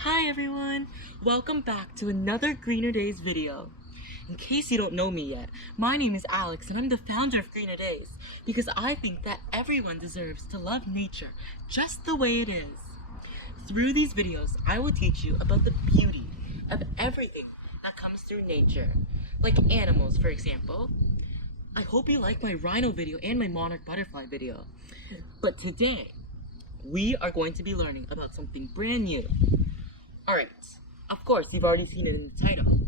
Hi everyone! Welcome back to another Greener Days video. In case you don't know me yet, my name is Alex and I'm the founder of Greener Days because I think that everyone deserves to love nature just the way it is. Through these videos, I will teach you about the beauty of everything that comes through nature, like animals for example. I hope you like my rhino video and my monarch butterfly video. But today, we are going to be learning about something brand new. Alright, of course you've already seen it in the title,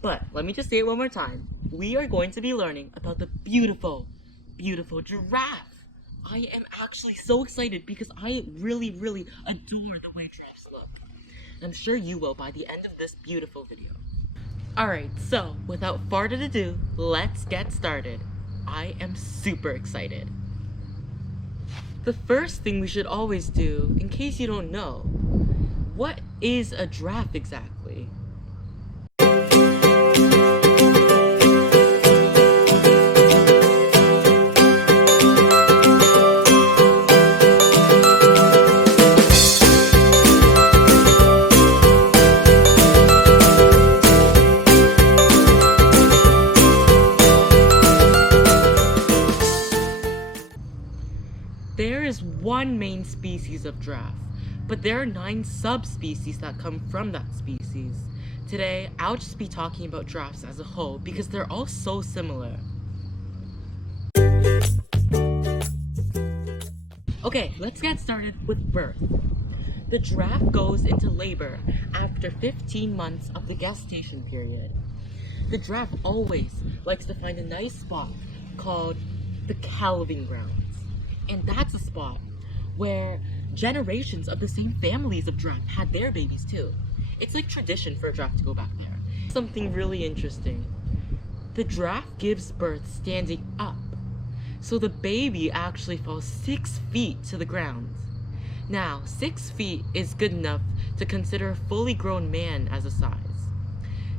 but let me just say it one more time. We are going to be learning about the beautiful, beautiful giraffe. I am actually so excited because I really adore the way giraffes look. I'm sure you will by the end of this beautiful video. Alright, so without further ado, let's get started. I am super excited. The first thing we should always do, in case you don't know, what is a giraffe exactly? There is one main species of giraffe, but there are 9 subspecies that come from that species. Today, I'll just be talking about giraffes as a whole because they're all so similar. Okay, let's get started with birth. The giraffe goes into labor after 15 months of the gestation period. The giraffe always likes to find a nice spot called the calving grounds. And that's a spot where generations of the same families of giraffe had their babies too. It's like tradition for a giraffe to go back there. Something really interesting. The giraffe gives birth standing up. So the baby actually falls 6 feet to the ground. Now, 6 feet is good enough to consider a fully grown man as a size.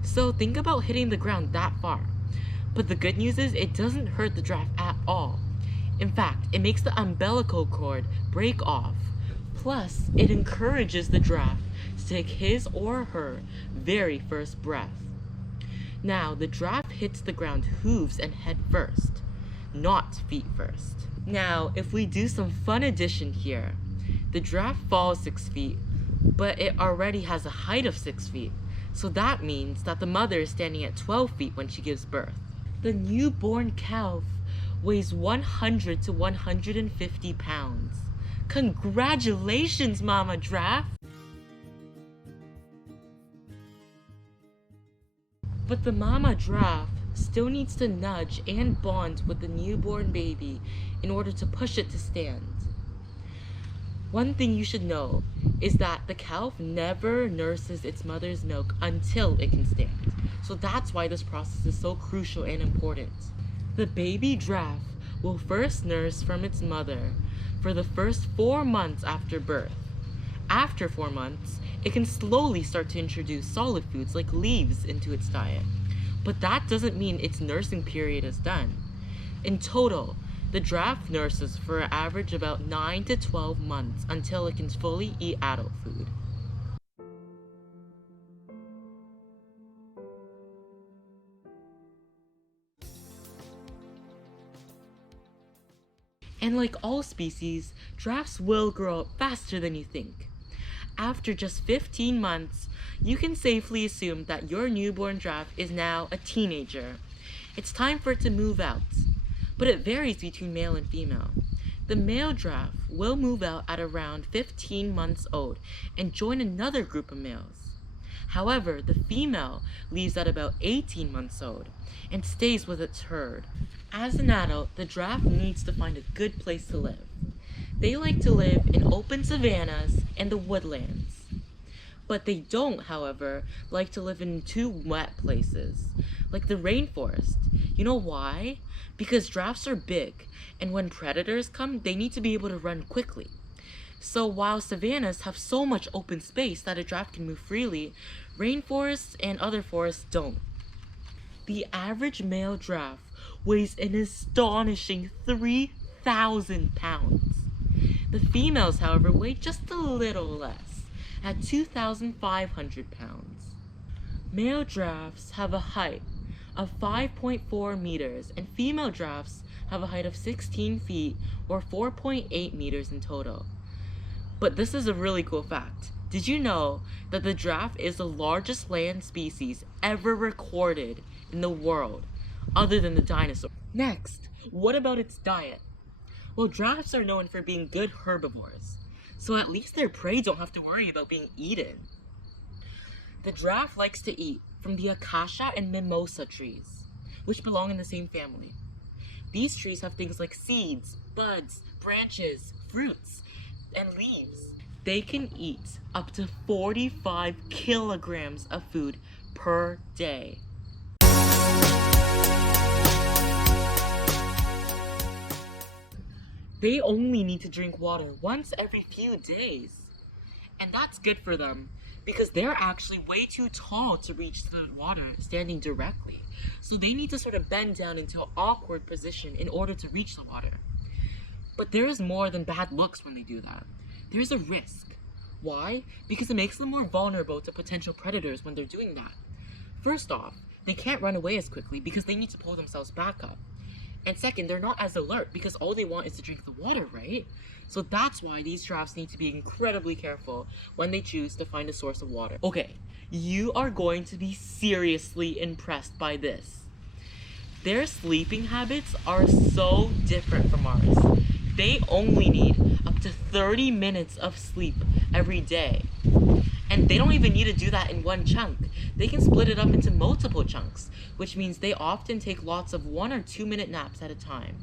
So think about hitting the ground that far. But the good news is it doesn't hurt the giraffe at all. In fact, it makes the umbilical cord break off. Plus, it encourages the giraffe to take his or her very first breath. Now, the giraffe hits the ground hooves and head first, not feet first. Now, if we do some fun addition here, the giraffe falls 6 feet, but it already has a height of 6 feet. So that means that the mother is standing at 12 feet when she gives birth. The newborn calf weighs 100 to 150 pounds. Congratulations, Mama Giraffe! But the Mama Giraffe still needs to nudge and bond with the newborn baby in order to push it to stand. One thing you should know is that the calf never nurses its mother's milk until it can stand. So that's why this process is so crucial and important. The baby giraffe will first nurse from its mother for the first 4 months after birth. After 4 months, it can slowly start to introduce solid foods like leaves into its diet. But that doesn't mean its nursing period is done. In total, the giraffe nurses for an average about 9 to 12 months until it can fully eat adult food. And like all species, giraffes will grow up faster than you think. After just 15 months, you can safely assume that your newborn giraffe is now a teenager. It's time for it to move out, but it varies between male and female. The male giraffe will move out at around 15 months old and join another group of males. However, the female leaves at about 18 months old and stays with its herd. As an adult, the giraffe needs to find a good place to live. They like to live in open savannas and the woodlands. But they don't, however, like to live in too wet places, like the rainforest. You know why? Because giraffes are big, and when predators come, they need to be able to run quickly. So while savannas have so much open space that a giraffe can move freely, rainforests and other forests don't. The average male giraffe weighs an astonishing 3,000 pounds. The females, however, weigh just a little less, at 2,500 pounds. Male giraffes have a height of 5.4 meters and female giraffes have a height of 16 feet or 4.8 meters in total. But this is a really cool fact. Did you know that the giraffe is the largest land species ever recorded in the world, other than the dinosaur? Next, what about its diet? Well, giraffes are known for being good herbivores, so at least their prey don't have to worry about being eaten. The giraffe likes to eat from the acacia and mimosa trees, which belong in the same family. These trees have things like seeds, buds, branches, fruits, and leaves. They can eat up to 45 kilograms of food per day. They only need to drink water once every few days. And that's good for them because they're actually way too tall to reach the water standing directly. So they need to sort of bend down into an awkward position in order to reach the water. But there is more than bad looks when they do that. There's a risk. Why? Because it makes them more vulnerable to potential predators when they're doing that. First off, they can't run away as quickly because they need to pull themselves back up. And second, they're not as alert because all they want is to drink the water, right? So that's why these giraffes need to be incredibly careful when they choose to find a source of water. Okay, you are going to be seriously impressed by this. Their sleeping habits are so different from ours. They only need up to 30 minutes of sleep every day. And they don't even need to do that in one chunk. They can split it up into multiple chunks, which means they often take lots of 1 or 2 minute naps at a time.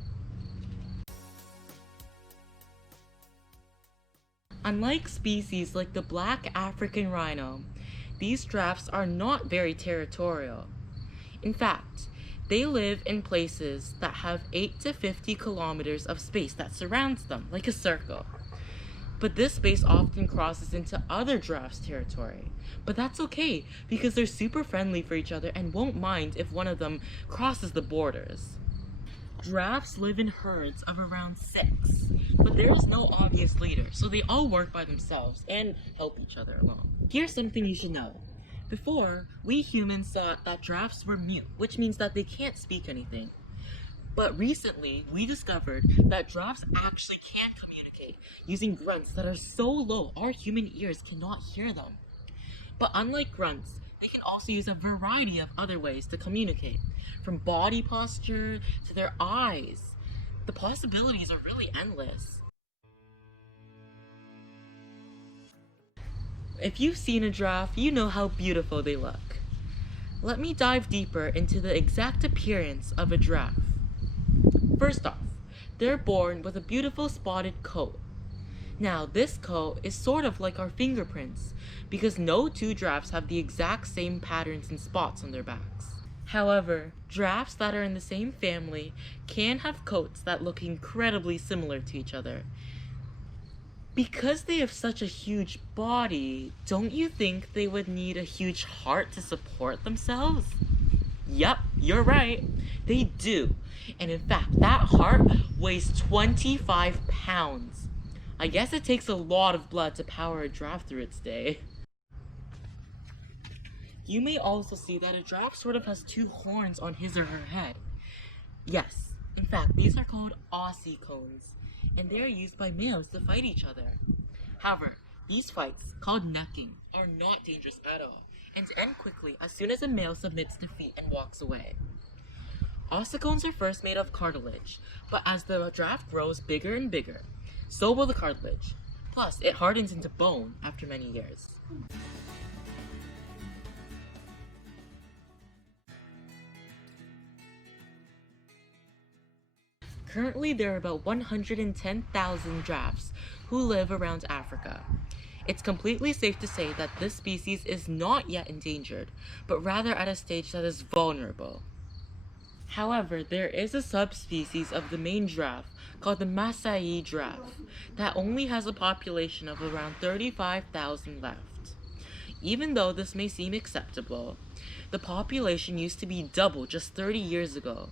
Unlike species like the black African rhino, these giraffes are not very territorial. In fact, they live in places that have 8 to 50 kilometers of space that surrounds them, like a circle. But this space often crosses into other giraffes' territory. But that's okay, because they're super friendly for each other and won't mind if one of them crosses the borders. Giraffes live in herds of around 6, but there is no obvious leader, so they all work by themselves and help each other along. Here's something you should know. Before, we humans thought that giraffes were mute, which means that they can't speak anything. But recently, we discovered that giraffes actually can communicate using grunts that are so low our human ears cannot hear them. But unlike grunts, they can also use a variety of other ways to communicate, from body posture to their eyes. The possibilities are really endless. If you've seen a giraffe, you know how beautiful they look. Let me dive deeper into the exact appearance of a giraffe. First off, they're born with a beautiful spotted coat. Now, this coat is sort of like our fingerprints, because no two giraffes have the exact same patterns and spots on their backs. However, giraffes that are in the same family can have coats that look incredibly similar to each other. Because they have such a huge body, don't you think they would need a huge heart to support themselves? Yep, you're right. They do. And in fact, that heart weighs 25 pounds. I guess it takes a lot of blood to power a giraffe through its day. You may also see that a giraffe sort of has 2 horns on his or her head. Yes, in fact, these are called ossicones, and they are used by males to fight each other. However, these fights, called necking, are not dangerous at all, and end quickly as soon as a male submits defeat and walks away. Ossicones are first made of cartilage, but as the giraffe grows bigger and bigger, so will the cartilage. Plus, it hardens into bone after many years. Currently, there are about 110,000 giraffes who live around Africa. It's completely safe to say that this species is not yet endangered, but rather at a stage that is vulnerable. However, there is a subspecies of the main giraffe called the Masai giraffe that only has a population of around 35,000 left. Even though this may seem acceptable, the population used to be double just 30 years ago.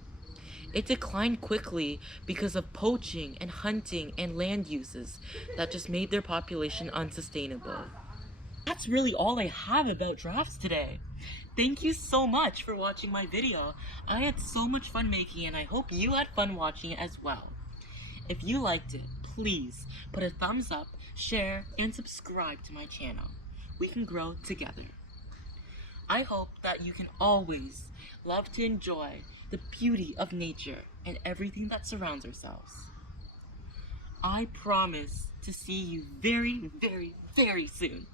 It declined quickly because of poaching and hunting and land uses that just made their population unsustainable. That's really all I have about giraffes today. Thank you so much for watching my video. I had so much fun making it and I hope you had fun watching it as well. If you liked it, please put a thumbs up, share, and subscribe to my channel. We can grow together. I hope that you can always love to enjoy the beauty of nature and everything that surrounds ourselves. I promise to see you very, very, very soon.